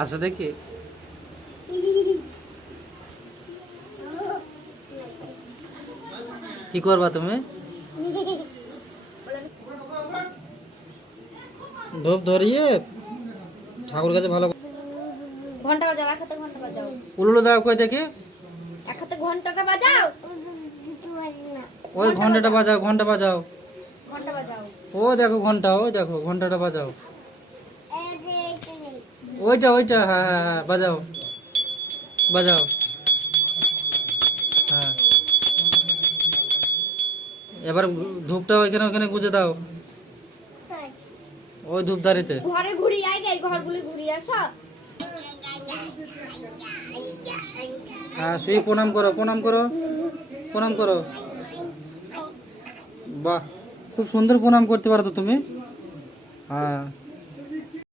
আসো দেখি। কি করবা তুমি? ধূপ ধরিয়ে ঠাকুর কাছে ভালো ঘন্টা বাজাও, এক হাতে ঘন্টা বাজাও। উলুলো দাও কই দেখি। এক হাতে ঘন্টাটা বাজাও। ওই ঘন্টাটা বাজাও, ঘন্টা বাজাও। ঘন্টা বাজাও। ও দেখো ঘন্টা, ওই দেখো ঘন্টাটা বাজাও। ওইটা ওইটা, হ্যাঁ হ্যাঁ হ্যাঁ, বাজাও বাজাও। হ্যাঁ, এবার ধূপটা ওইখানে ওইখানে গুজে দাও, ওই ধূপদারিতে। ঘরে ঘুরিয়ে আয় গে, ঘরগুলি ঘুরিয়ে আসো। হ্যাঁ, শুয়ে প্রণাম করো, প্রণাম করো, প্রণাম করো। বাহ, খুব সুন্দর প্রণাম করতে পারো তো তুমি। হ্যাঁ।